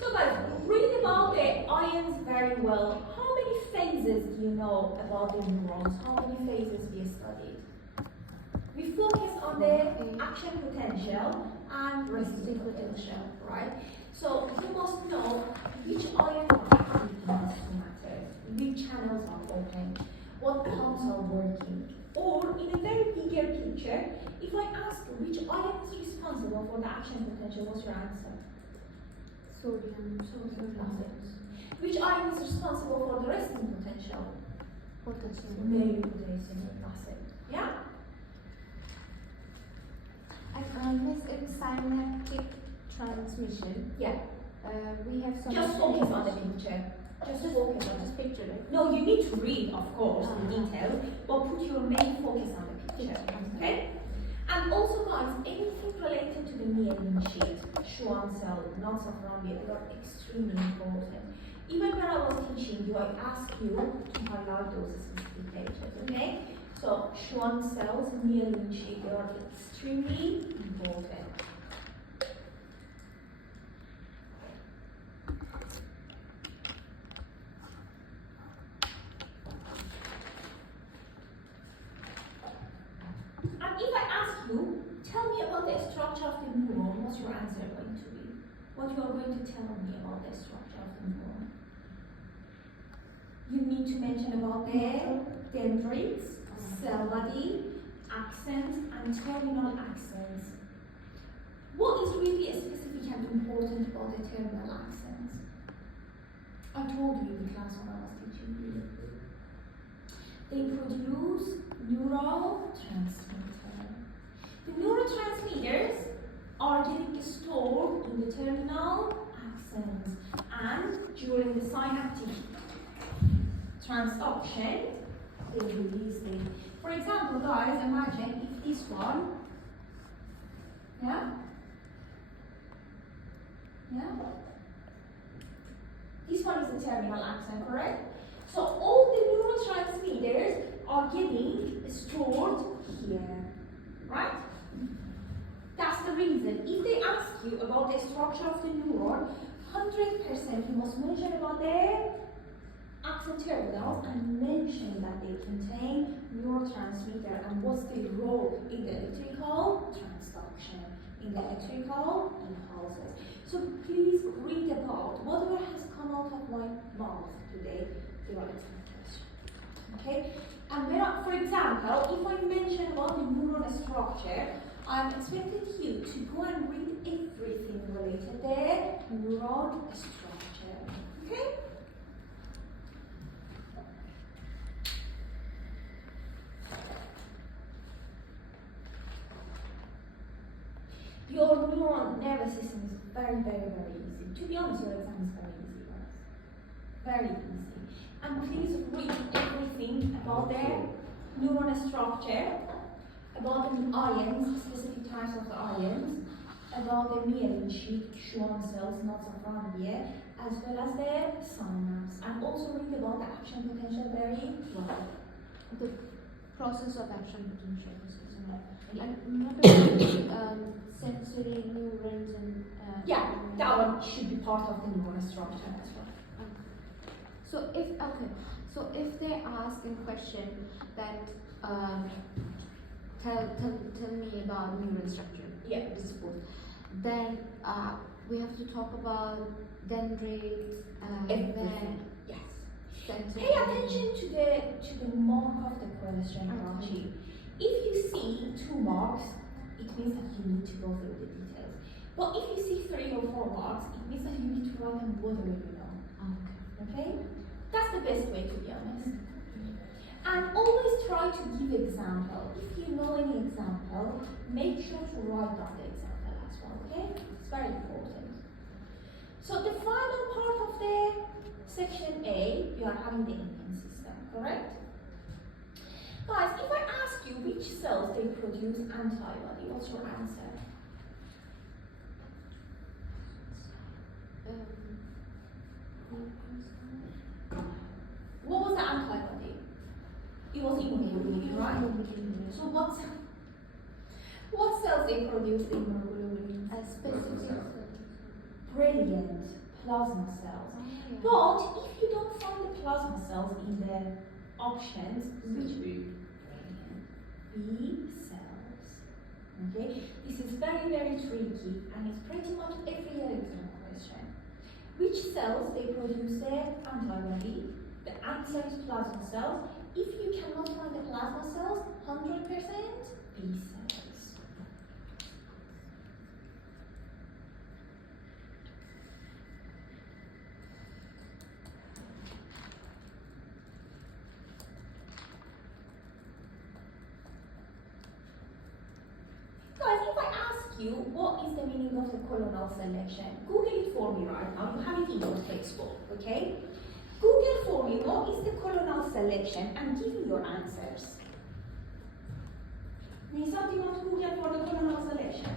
So guys, read about the ions very well. How many phases do you know about the neurons? How many phases we studied? We focus on the action potential and resting potential, right? So you must know which ions are active in the somatic, which channels are open, what pumps are working. Or in a very bigger picture, if I ask you which ion is responsible for the action potential, what's your answer? Sodium. Which ion is responsible for the resting potential? Potassium. Maybe potassium. That's it. Yeah? And Miss, in synaptic transmission, Yeah. we have some. Just focus on the picture. Just focus on Just picture it. No, you need to read, of course, the details, but put your main focus on the picture. Okay? And also, guys, anything related to the myelin sheath, Schwann cell, non-Safran, are extremely important. Even when I was teaching you, I asked you to highlight those specific pages. Okay? So, Schwann cells, myelin sheath, they are extremely important. Tell me about the structure of the neuron. What's your answer going to be? What you are going to tell me about the structure of the neuron? You need to mention about the dendrites, cell body, axons, and terminal axons. What is really specific and important about the terminal axons? I told you in class when I was teaching you. They produce neurotransmitters. The neurotransmitters are getting stored in the terminal axons, and during the synaptic transduction, they release them. For example, guys, imagine if this one, this one is the terminal axon, correct? So all the neurotransmitters are getting stored here, right? That's the reason. If they ask you about the structure of the neuron, 100% you must mention about the axon terminals and mention that they contain neurotransmitter and what's the role in the electrical transduction, in the electrical impulses. So please read about whatever has come out of my mouth today. They are examples. Okay? And when for example, if I mention about the neuron structure, I'm expecting you to go and read everything related to the neuron structure. Okay? Your neural nervous system is very, very, very easy. To be honest, your exam is very easy, guys. Very easy. And please read everything about the neuron structure, about the ions, specific types of the ions, about the myelin sheath, Schwann cells, not Safran here, as well as the synapse. And also read about the action potential very well. The process of action potential, isn't it? And what about sensory neurons and yeah, that one should be part of the neuron structure as well. So if they ask in question that tell me about neuron structure, yeah, suppose, then we have to talk about dendrites and everything. Yes. Sensory. Pay attention to the mark of the question, Raji. If you see 2 marks, it means that you need to go through the details. But if you see 3 or 4 marks, it means that you need to write them whatever you know. Okay? That's the best way, to be honest. And always try to give example. If you know any example, make sure to write down the example as well. Okay? It's very important. So the final part of the section A, you are having the immune system, correct? Guys, if I ask you which cells they produce antibody, what's your answer? What was the antibody? It was immunoglobulin, right? So what cells they produce the immunoglobulin? A specific. Brilliant, plasma cells. But if you don't find the plasma cells in the options, which B cells. Okay, this is very, very tricky, and it's pretty much every year exam question. Which cells they produce the antibody? The answer is plasma cells. If you cannot find the plasma cells, 100% B cells. Guys, if I ask you what is the meaning of the colonal selection, Google it for me right now. You have it in your textbook, okay? Google for me what is the colonal selection and give me your answers. Nisa, do you want to Google for the colonal selection?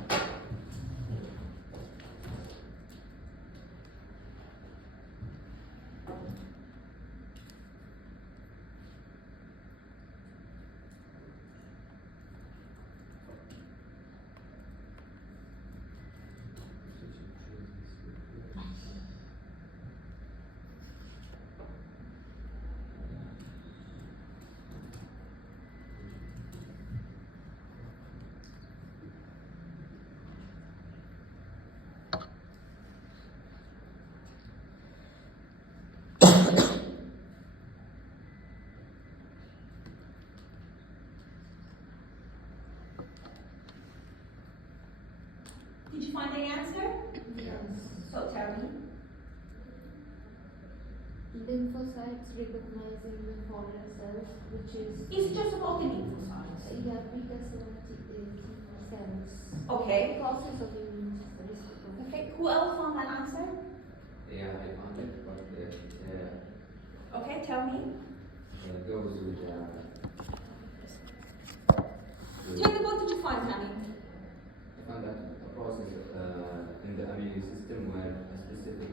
Did you find the answer? Yes. So tell me. Lymphocytes recognizing the foreign cells, which is It's just about the lymphocytes. yeah, beta cells. Okay. Process of immune response. Okay, who else found that answer? Yeah, I found it, but Okay, tell me. it goes with Tell me what did you find, Tammy? I found that a process in the immune system where a specific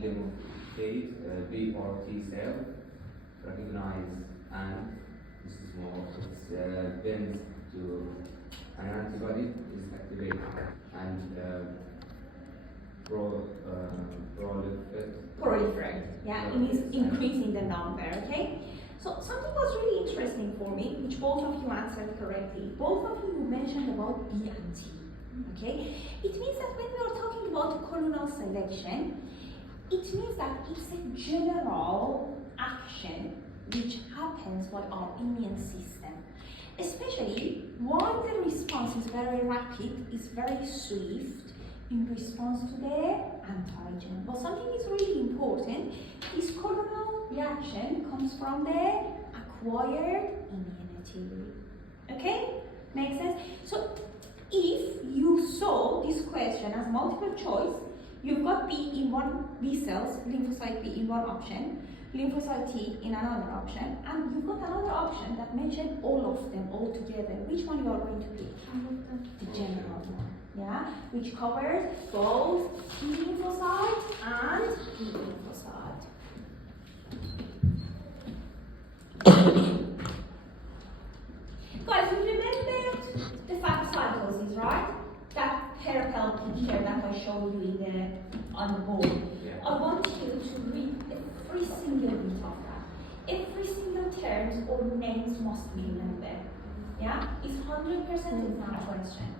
lymphocyte, B or T cell, recognize and this is more, it binds to an antibody is activated and Proliferate. Yeah, it means increasing the number, okay? So something was really interesting for me, which both of you answered correctly. Both of you mentioned about B and T, okay? It means that when we are talking about colonal selection, it means that it's a general action which happens by our immune system. Especially while the response is very rapid, is very swift in response to the antigen. But something is really important. This colonal reaction comes from the acquired immunity. Okay? Makes sense? So if you saw this question as multiple choice, you've got B cells, lymphocyte B in one option, lymphocyte T in another option, and you've got another option that mentioned all of them all together. Which one you are going to pick? The general one, yeah, which covers both T lymphocyte and B lymphocyte. Guys, you remembered the phagocytosis, right? That parallel picture that I showed you on the board. Yeah. I want you to read every single bit of that. Every single terms or names must be remembered. Yeah? It's 100% exam question.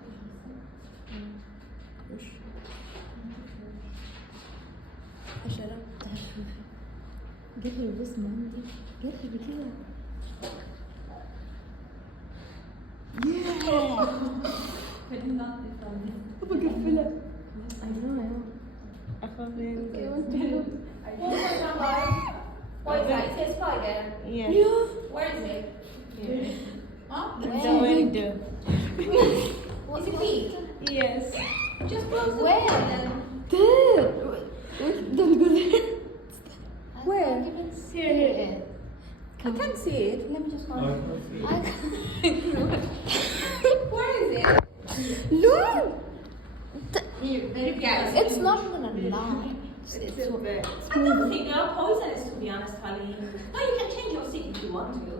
قربي بس ماما قربي كذا بقفلها أخاف One more time, guys. What is that? It says spider. Yeah. Where is it? Huh? The window. Is it big? Yes. Just close the Where? door then. There. Don't go there. Where? I can't even see Here. it. I can't see it. Let me just find it. I can't. Where is it? Look. Yes. It's not gonna lie. It's I don't think they are poisonous, to be honest, honey. No, you can change your seat if you want to.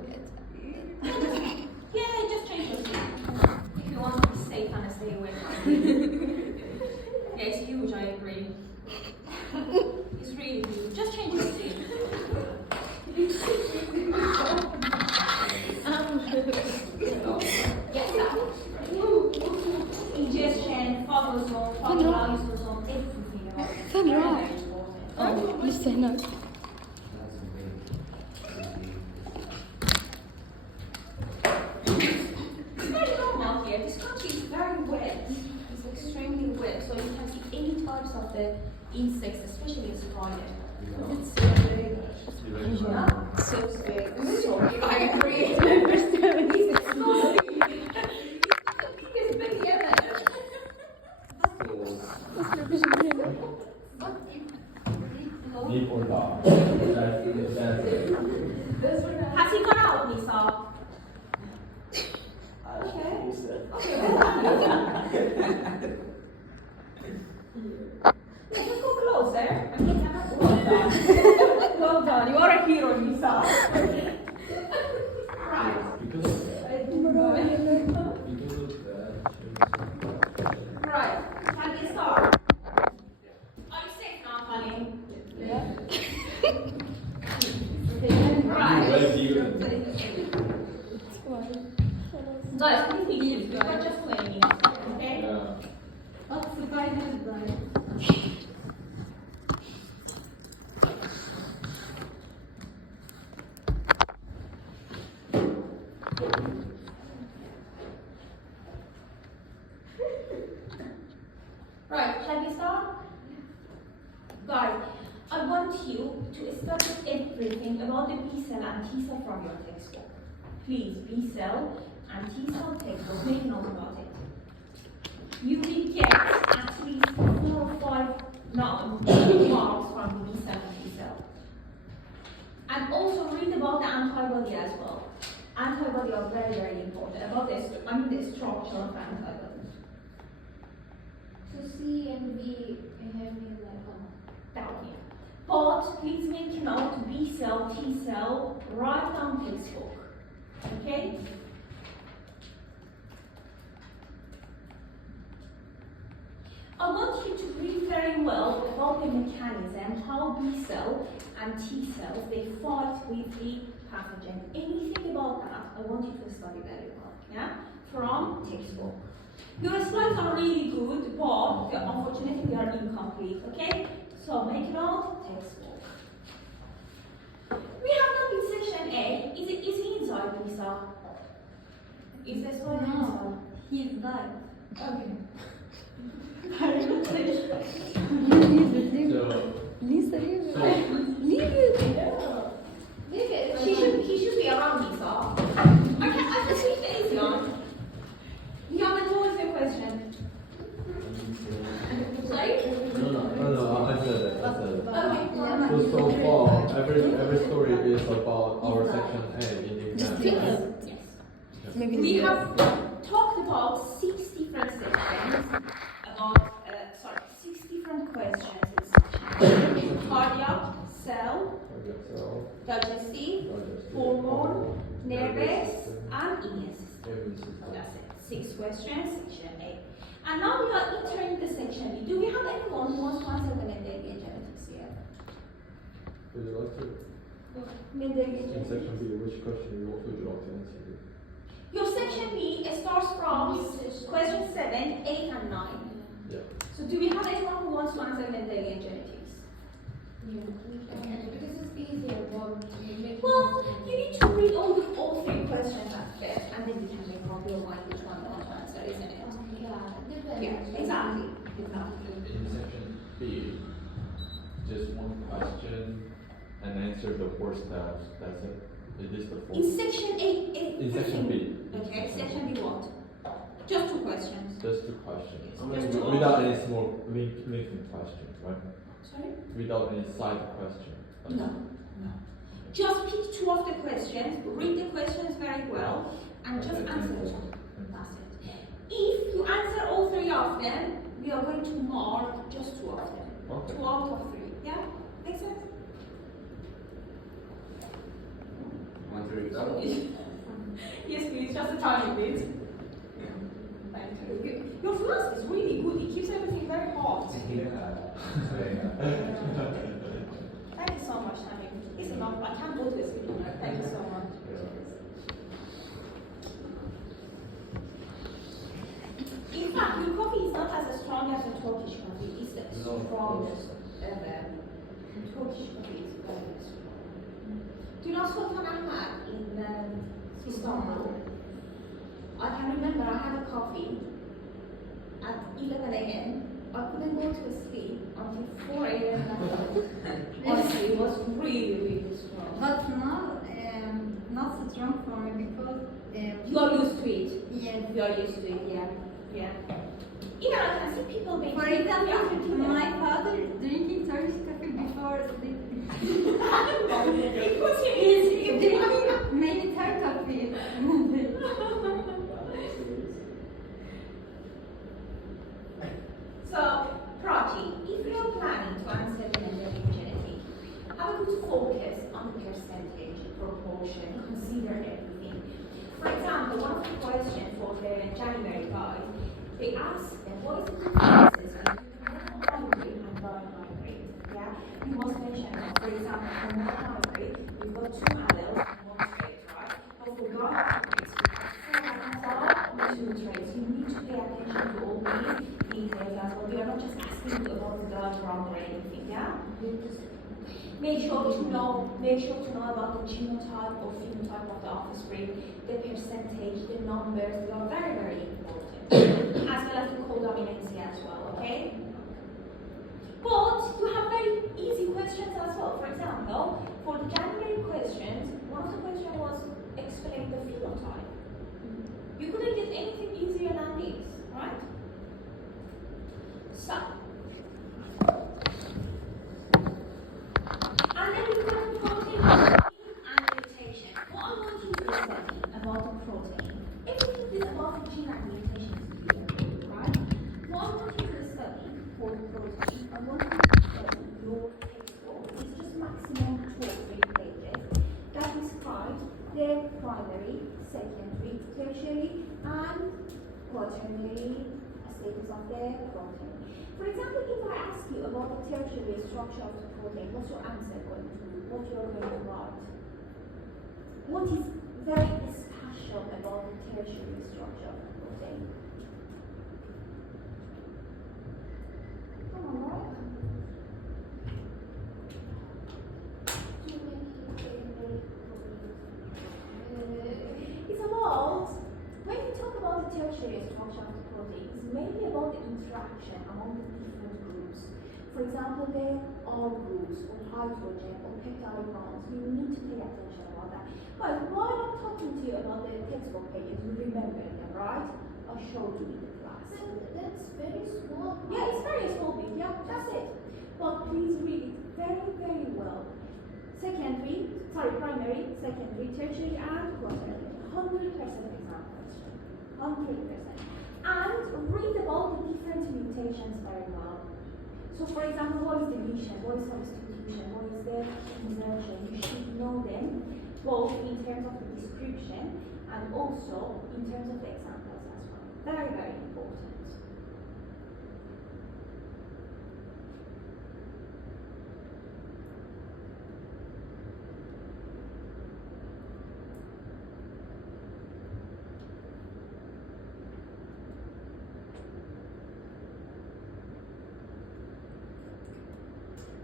so you can see any types of the insects, especially the spider. It's so big. Yeah? So big. So big. I agree. It's so big. It's big, yeah. Live or die. That's it. Has he gone out, Lisa? Okay. Okay, well done. Yeah, just go closer. I mean, well done. Well done. You are a hero, Lisa. Right. Because of that. Because of that. Right. Can we start? Are you safe now, honey? Yeah. Right. Right here. Guys, please be easy. We're just playing. Okay? Yeah. What's the spider like? Right, shall we start? Guys, I want you to study everything about the B cell and T cell from your textbook. Please, B cell and T cell textbook, make note about it. You will get at least 4 or 5 marks from the B cell and T cell. And also read about the antibody as well. Antibody are very, very important about the structure of antibody. So C and B have been like Down here. But please make note B cell, T cell, write down textbook. Okay? I want you to read very well about the mechanism, how B cell and T cells they fight with the pathogen. Anything about that, I want you to study very well. Yeah? From textbook. Your slides are really good, but unfortunately they are incomplete, okay? So make note, textbook. We have done in section A. Is he inside, Lisa? Is the spider No. inside? He's died. Okay. Leave it, leave it. So, Lisa, leave it. So- Leave it. Leave it. He should be around, Lisa. I can see the easy on. Yaman, what was your question? Sorry? no, I said it. Okay. So far, every story is about our section A in the exam. Yes. right? Yes. Maybe We it's have talked about 6 different sections, about, 6 different questions in section. Cardiac, cell, Okay, so, digestive, digestive, hormone, nervous, and immune system. immune system. That's it. 6 questions, section A. And now we are entering the section B. Do we have anyone who wants to answer the Mendelian genetics here? Would you like to? Mendelian In genetics. section B, which question would you like to answer? Your section B starts from question 7, 8, and 9. Yeah. So do we have anyone who wants to answer Mendelian genetics? because it's easier, but Well, you need to read all 3 questions at first, and then you can make up your mind which one you want to answer, isn't it? Yeah, exactly. In section B, just one question and answer the 4 steps. That's it. It is the 4. In section A, In section B. Okay, section B what? Just 2 questions. Just 2 questions. Just 2 Without any small linking questions, right? Sorry? Without any side question. No. Just pick 2 of the questions, read the questions very well, and just Okay, answer thank you. them. That's it. If you answer all 3 of them, we are going to mark just 2 of them. Okay. 2 out of 3. Yeah? Make sense? Want to read that? Yes, please. Just a tiny bit. Thank you. Your flask is really good. It keeps everything very hot. Thank you so much, Tammy. It's enough. I can't go to a sleep tonight. Thank you so much. In fact, your coffee is not as strong as a Turkish coffee. It's the strongest ever. Turkish coffee is very strong. Do you know Sultan Ahmad in Istanbul? I can remember I had a coffee at 11 a.m. I couldn't go to sleep until 4 a.m. Honestly, it was really, really strong. But now, not strong for me because You are used to it. yes. You are used to it, yeah. Yeah. Even I can see people making For example, yeah. my father drinking Turkish coffee before sleeping. It was easy. Drinking maybe Turkish coffee. So, Prachi, if you're planning to answer the genetic, have a good focus on the percentage, proportion, consider everything. For example, one of the questions for the January guide, they ask them what is the differences between monohybrid and dihybrid. Yeah, you must mention that. For example, for monohybrid, we've got 2 alleles and 1 trait, right? But for dihybrids, we have 4 alleles and 2 traits. You need to pay attention to all these details as well. We are not just asking you about the diagram or anything. Yeah. Make sure to know about the genotype or phenotype of the offspring, the percentage, the numbers. They are very, very important, as well as the codominancy as well. Okay. But you have very easy questions as well. For example, for the January questions, one of the questions was explain the phenotype. You couldn't get anything easier than this, right? So. And then we have protein and mutation. What I want you to study about the protein, everything is about the gene and mutations here, right? What I want you to study for the protein, I want you to study your textbook. It's just maximum 2 or 3 pages that describes the primary, secondary, tertiary, and quaternary status of the protein. For example, if I ask you about the tertiary structure of the protein, what's your answer going to be? What you are going to write? What is very special about the tertiary structure of the protein? Come on, right? It's about, when we talk about the tertiary structure of the protein, it's mainly about the interaction among the different groups. For example, there are groups or hydrogen or peptide bonds. You need to pay attention about that. But while I'm talking to you about the textbook pages, you remember them, right? I showed you in the class. That's very small. Yeah, it's very small bit, yeah, that's it. But please read it very, very well. Primary, secondary, tertiary, and quaternary. 100% exam question. 100%. And read about the different mutations very well. So for example, what is deletion? What is substitution? What is the insertion? You should know them both in terms of the description and also in terms of the examples as well. Very, very important.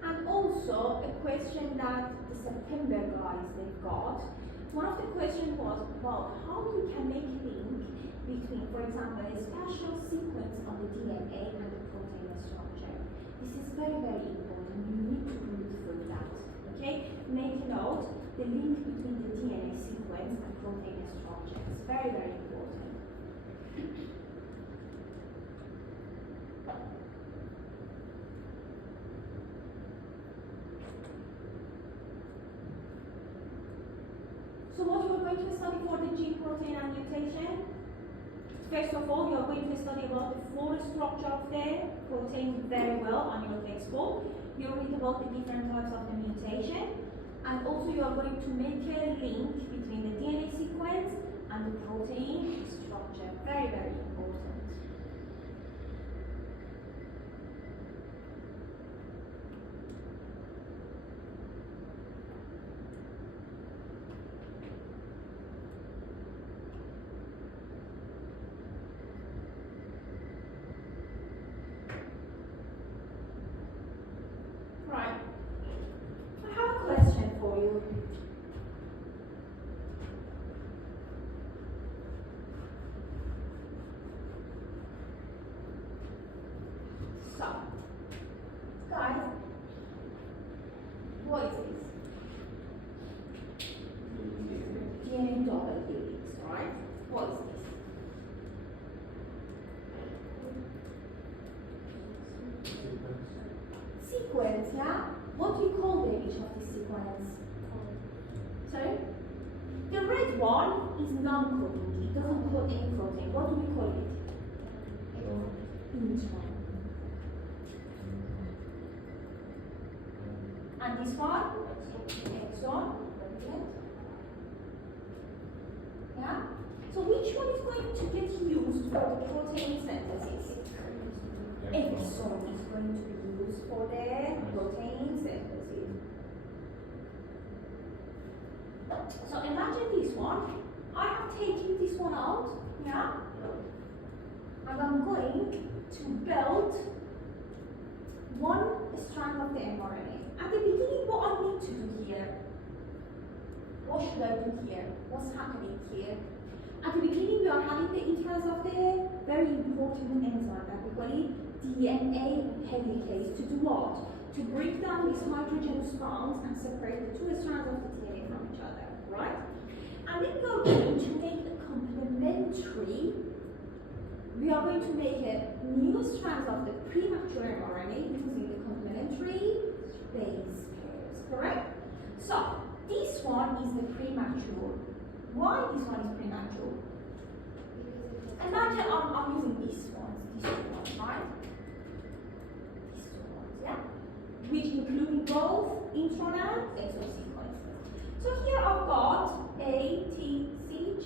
And also a question that the September guys they've got. One of the questions was about how you can make a link between, for example, a special sequence of the DNA and the protein structure. This is very, very important. You need to read through that. Okay? Make a note, the link between the DNA sequence and protein structure. It's very, very important. So what you are going to study for the gene, protein, and mutation? First of all, you are going to study about the full structure of the protein very well on your textbook. You read about the different types of the mutation, and also you are going to make a link between the DNA sequence and the protein structure. Very, very important. Right. I have a question for you. sequence, yeah? What do we call the each of these sequence? Sorry? The red one is non-coding. It doesn't code any protein. What do we call it? Intron. And this one? Exon. Brilliant. Yeah? So which one is going to get used for the protein synthesis? Exon is going to be used for the protein synthesis. So imagine this one. I have taken this one out, yeah? And I'm going to build one strand of the mRNA. At the beginning, what I need to do here? What should I do here? What's happening here? At the beginning, we are having the entrance of the very important enzyme that we call it DNA helicase to do what? To break down these hydrogen bonds and separate the two strands of the DNA from each other, right? And then we are going to make a complementary. We are going to make a new strand of the premature mRNA using the complementary base pairs, correct? So this one is the premature. Why this one is premature? Imagine I'm using these ones, right? These two ones, yeah? Which include both intron and exon sequences. So here I've got A, T, C, G,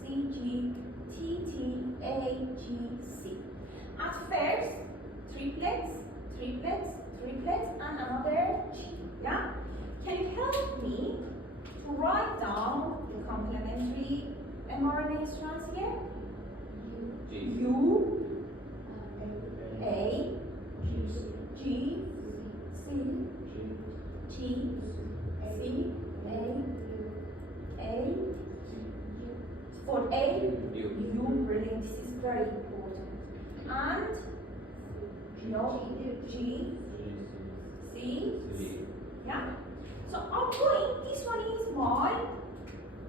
C, G, T, T, A, G, C. At first, triplets, triplets, triplets, and another G, yeah? Can you help me to write down the complementary mRNA strands here? U, A, G, C, T, C, A. For A, U, brilliant. This is very important. And no, G, C, yeah. So I'm going. This one is my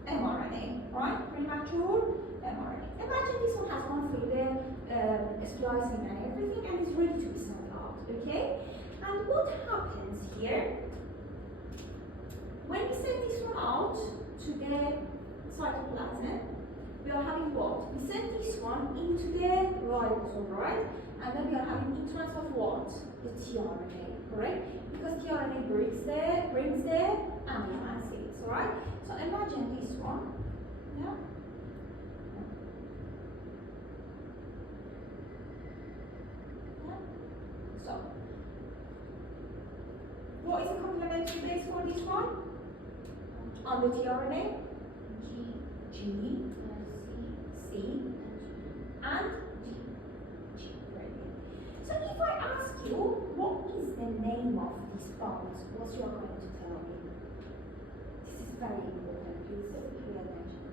mRNA, right? Premature mRNA. Imagine this one has gone through the splicing and everything and is ready to be sent out, okay? And what happens here, when we send this one out to the cytoplasm, we are having what? We send this one into the ribosome, right? And then we are having entrance of what? The tRNA, correct? Because tRNA brings the amino acids, right? So imagine this one, yeah? So, what is the complementary base for this one? On the tRNA? G, C, and G. Brilliant. So if I ask you, what is the name of these bonds? What you are going to tell me? This is very important. Please pay attention.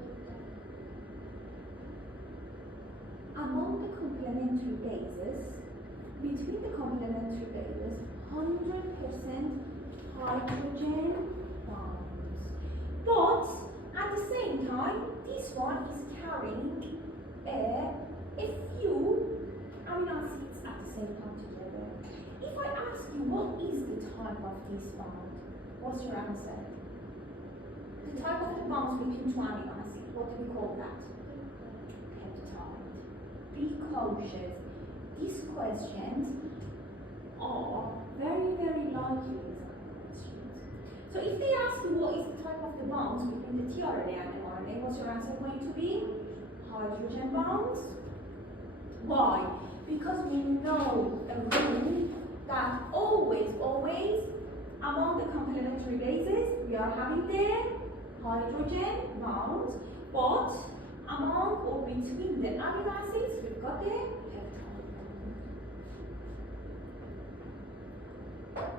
Among the complementary bases, between the complementary bases, 100% hydrogen bonds. But at the same time, this one is carrying a few amino acids at the same time together. If I ask you what is the type of this bond, what's your answer? The type of the bonds between two amino acids, what do we call that? Peptide. Be cautious. These questions are very, very likely exam questions. So if they ask you what is the type of the bonds between the tRNA and mRNA, what's your answer going to be? Hydrogen bonds. Why? Because we know a rule that always, among the complementary bases, we are having the hydrogen bonds, but among or between the amino acids, we've got the peptide bond.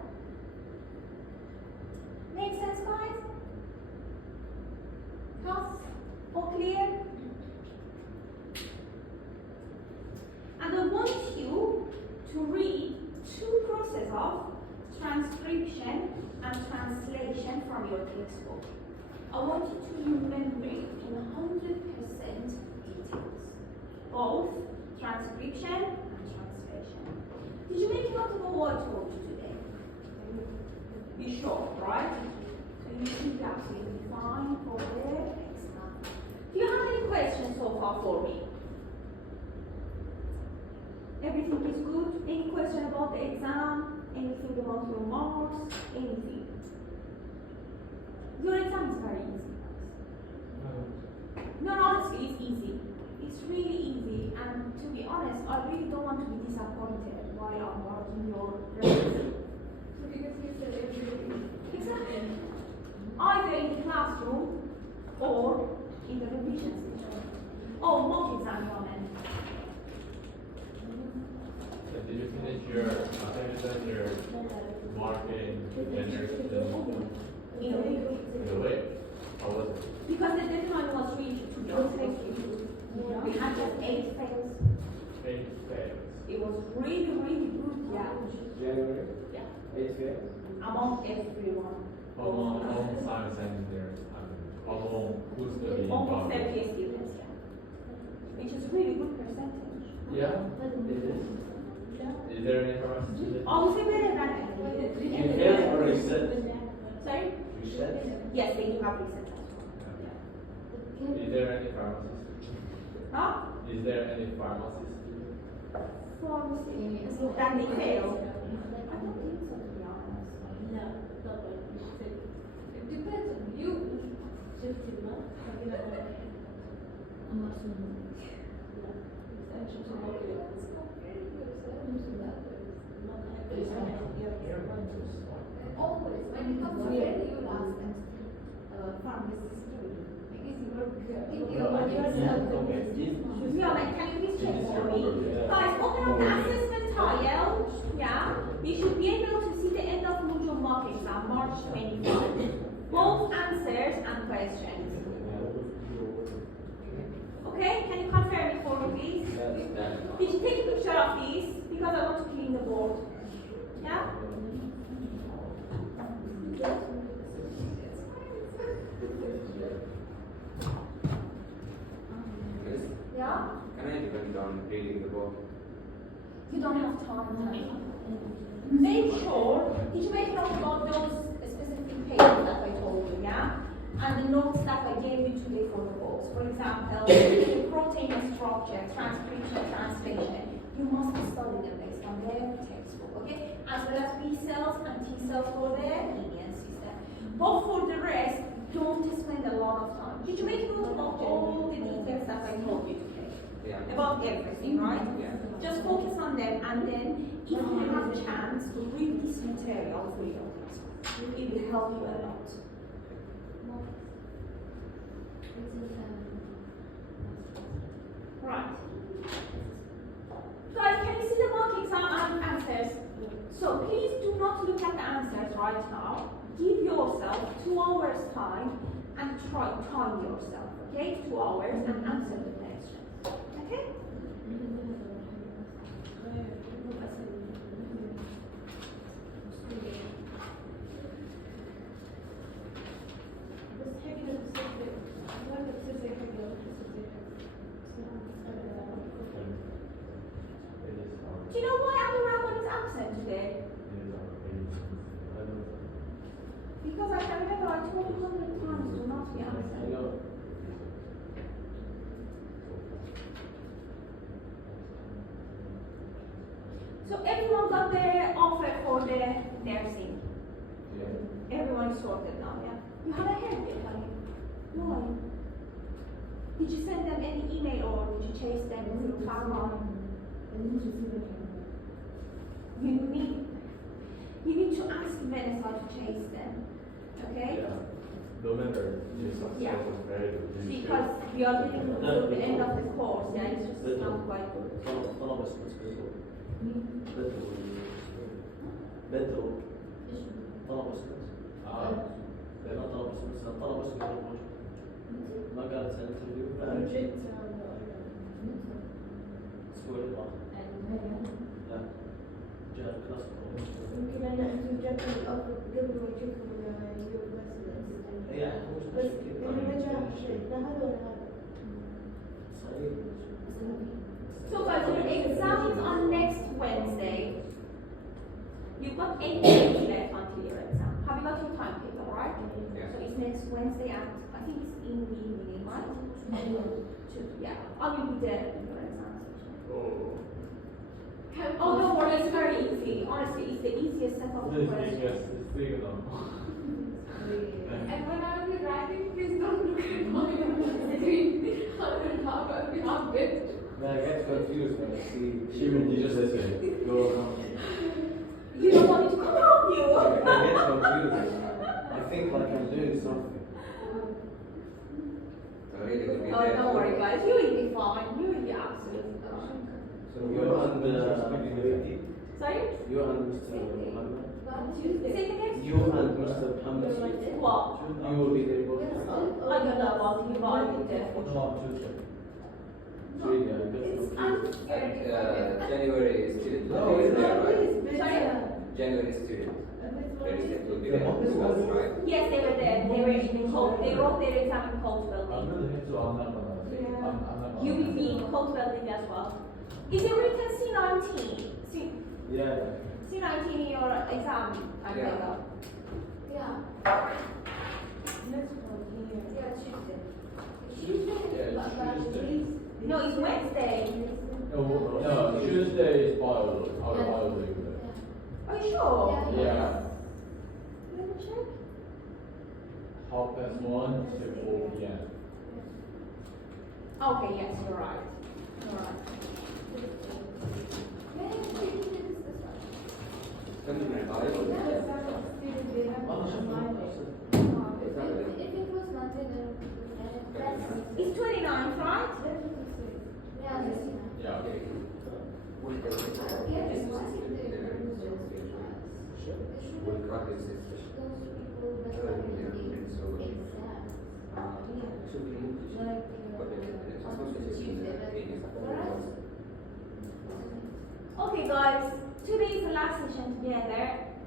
Make sense, guys? Yes? All clear? And I want you to read two processes of transcription and translation from your textbook. I want you to remember it in 100% details, both transcription and translation. Did you make note of what I told you today? short, right? So you should be absolutely fine for the exam. Do you have any questions so far for me? Everything is good? Any question about the exam? Anything about your marks? Anything? Your exam is very easy. No, honestly, it's easy. It's really easy, and to be honest, I really don't want to be disappointed while I'm working your grades. Exactly. Either in the classroom or in the revision session. Oh, mock exam, you meant. So did you finish your marking and your In a week. in a way? How was it? Because the deadline was really, to be honest with you, we had just 8 fails. Eight fails. It was really, really good, yeah. January, Yeah. 8th grade. Among everyone. Among science engineers, among who's the leading Almost body? 30 students, yeah. Which is really good percentage. Yeah, it is. Is there any information? I would say better than You failed or you said? Sorry? You said? Yes, they do have research as well. Is there any pharmacist? Huh? Is there any pharmacist? Pharmacy. That they fail. I don't think so, to be honest. It depends on you. Always, when it comes to failure, you will ask them, pharmacist, because you are thinking about yourself. Yeah, like, can you please check for me? Guys, open up the assessment tile. Yeah? You should be able to see the end of module mock exam, March 25. Both answers and questions. Okay? Can you confirm it for me, please? Did you take a picture of these? Because I want to clean the board. Yeah? Yes. Yeah? Can I depend on reading the book? You don't have time. Make sure, did you make note about those specific pages that I told you, yeah? And the notes that I gave you today for the books. For example, the protein structure, transcription, translation. You must study them based on their textbook, okay? As well as B cells and T cells for their immune system. But for the rest, don't spend a lot of time. Did you make note about all the details that I told you today? Yeah. About everything, right? Yeah. Just focus on them, and then if you have a chance to read this material for your class, it will help you a lot. Right. Guys, can you see the mock exam answers? So please do not look at the answers right now. Give yourself 2 hours time and time yourself, okay? 2 hours and answer the questions, okay? Do you know why Abdurrahman is absent today? Because I can remember I told you 100 times do not be absent. So everyone got their offer for the nursing. Everyone is sorted now, yeah? You have a headache, honey. Why? Did you send them any email or did you chase them through Farman? You need to ask Vanessa to chase them, okay? Yeah. Remember, Yeah. was very good. Because we are getting to the end of the course, yeah, it's just not quite good. طلب اسمه بدو طلب اسمه لا طلب اسمه طلب اسمه ما قالت انترفيو فأنا سوى لا جاء الكلاس يمكن أنا أنتم جاتوا الأفضل قبل ما تشوفوا هي بس اللي ما جاء شيء لا هذا ولا هذا. صحيح So guys, your exam is on next Wednesday. You've got 8 days left until your exam. Have you got Wednesday at, I think it's in the evening, right? Yeah, I will be there in your exam session. Oh. Oh, don't worry, it's very easy. Honestly, it's the easiest set of questions. It's big enough. And when I will be writing, please don't look at my screen. I will not be happy. Man, I get confused when I see. Shimon, you just listen. Go around. You don't want me to come around you. I get confused. I think like I'm doing something. So really will be Oh, there. don't worry, guys. You will be fine. You will be absolutely fine. So You and Sorry? you and Mr. Muhammad. Tuesday. Say it again. You and Mr. Muhammad. What? You will be there both. I don't know about you, but I'll be there for sure. Really, I get confused. January is student. No, it's not. Sorry? January student. Registered will be there as well, right? Yes, they were there. They were in Cold. They wrote their exam in Cold I'm building. really hit, so I'm not gonna say. I'm not gonna. You will be in Cold building as well. Is it written C19? Yeah. C19 in your exam timetable? Yeah. Next one here. Yeah, Tuesday. Yeah, it's Tuesday. No, it's Wednesday. No, Tuesday is bio. Our bio day. Are you sure? Yeah. Let me check. 1:30 to 4 p.m. Okay, yes, you're right. You're right. Something like that. If it was Monday, then that's It's 29th, right? yeah, that's Yeah. Okay. We'll cut this should be moved to but it's supposed to be Okay, guys, today's the last session together.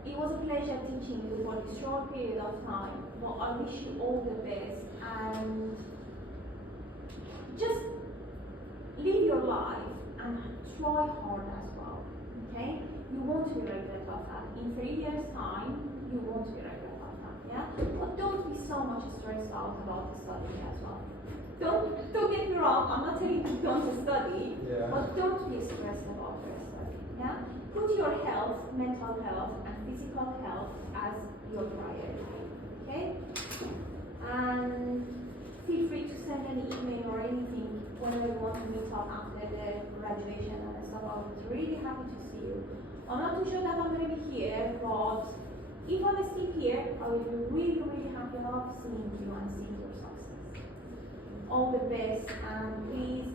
It was a pleasure teaching you for this short period of time. But I wish you all the best and just live your life and try hard as well. Okay? You won't be regret of that. In 3 years' time, you won't be regret of that. Yeah? But don't be so much stressed out about the study as well. Don't get me wrong, I'm not telling you don't study, but don't be stressed about your study. Yeah? Put your health, mental health, and physical health as your priority. Okay? And feel free to send an email or anything whenever you want to meet up after the graduation and stuff. I would be really happy to see you. I'm not too sure that I'm going to be here, but if I'm still here, I will be really, really happy of seeing you and seeing your success. All the best, and please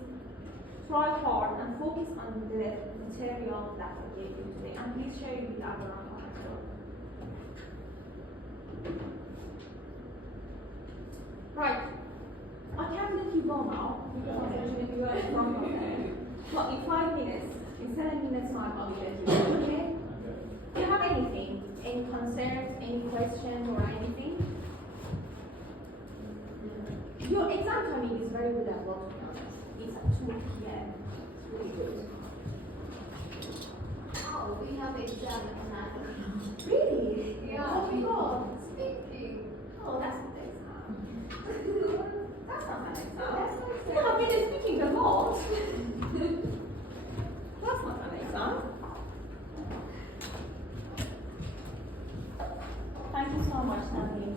try hard and focus on the material that I gave you today. And please share it with everyone as well. Right. I can't let you go now because unfortunately you are in front of me. But in 5 minutes, in 7 minutes time, I'll be let you go, okay? Do you have anything? Any concerns, any questions or anything? Your exam timing is very good as well, to be honest. It's at 2 p.m. It's really good. Oh, we have exam at 9. Really? Yeah. Oh my god. Speaking. Oh, that's not the exam. That's not my exam. Yeah, I've been speaking a lot. That's not an exam. Thank you so much, Naveen.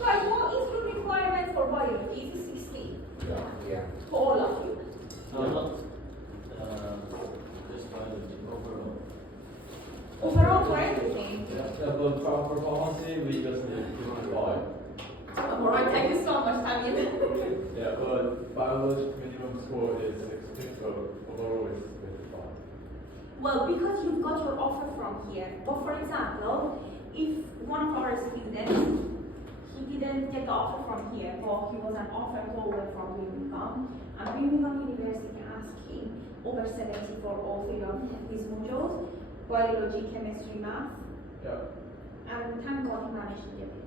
Guys, what is the requirement for biology? Is it 16? Yeah. For all of you. Not just biology, overall. Overall for everything. Yeah, but for policy, we just need 55. Alright, thank you so much, Tamil. Yeah, but biology minimum score is 60, so overall is 55. Well, because you've got your offer from here. But for example, if one of our students, He didn't get the offer from here, but he was an offer caller from Birmingham. And Birmingham University asked him over 70 for all three of his modules, biology, chemistry, math. Yeah, And thank God he managed to get it.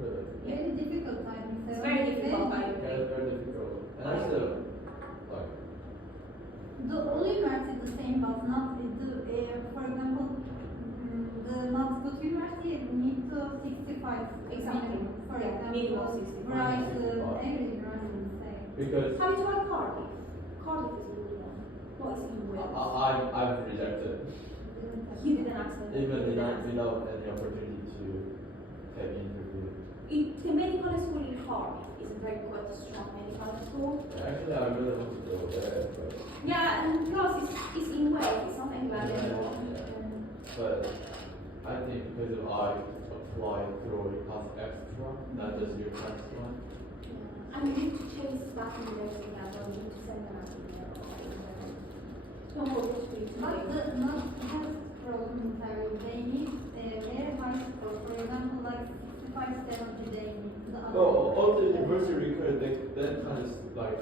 really. Very difficult time. It's very difficult, by the Yeah, way. it's very difficult. And I still, like, The only maths is the same, but not for example, the not good university need to 65 Exactly. minimum, for Yeah, example. minimum 65. Whereas Wow. every run is the same. because Have you tried Cardiff? Cardiff is really one. What is in Wales? I'm rejected, He didn't accept it. even He didn't without, accept it. without any opportunity to take interview. The medical school in Cardiff is a very good, strong medical school. Actually, I really want to go there, but, Yeah, and plus it's in Wales, it's not England Yeah, anymore. yeah. but I think because of I applied through a class extra, not just your class one. And you need to chase back university as well, you need to send them out email or whatever. Don't go to it. But the not just from Ontario, they need very high score. For example, like 65, 70 they need. The other Well, all the university require that kind of like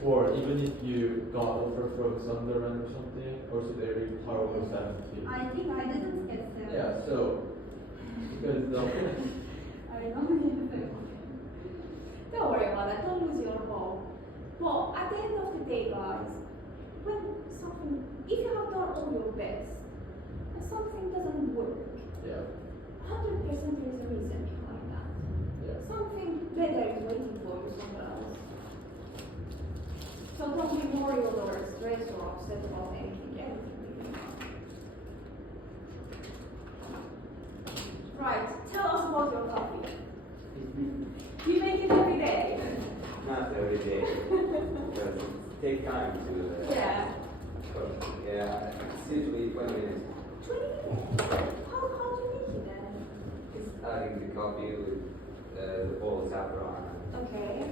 score, even if you got offer from Sunderland or something, also they require over 70. I think I didn't get 70. Yeah, so because the I don't get Don't worry about that, don't lose your hope. But at the end of the day, guys, when something, if you have done all your best, and something doesn't work, yeah, 100% there is a reason behind that. yeah. Something better is waiting for you somewhere else. So don't be worried or stressed or upset about anything, everything will be fine. Right, tell us about your coffee. You make it every day. Not every day, because it takes time to. Yeah. Yeah, it's usually 20 minutes. 20 minutes. How do you make it then? It's adding the coffee with the whole saffron Okay.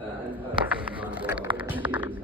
and at the same time water and heating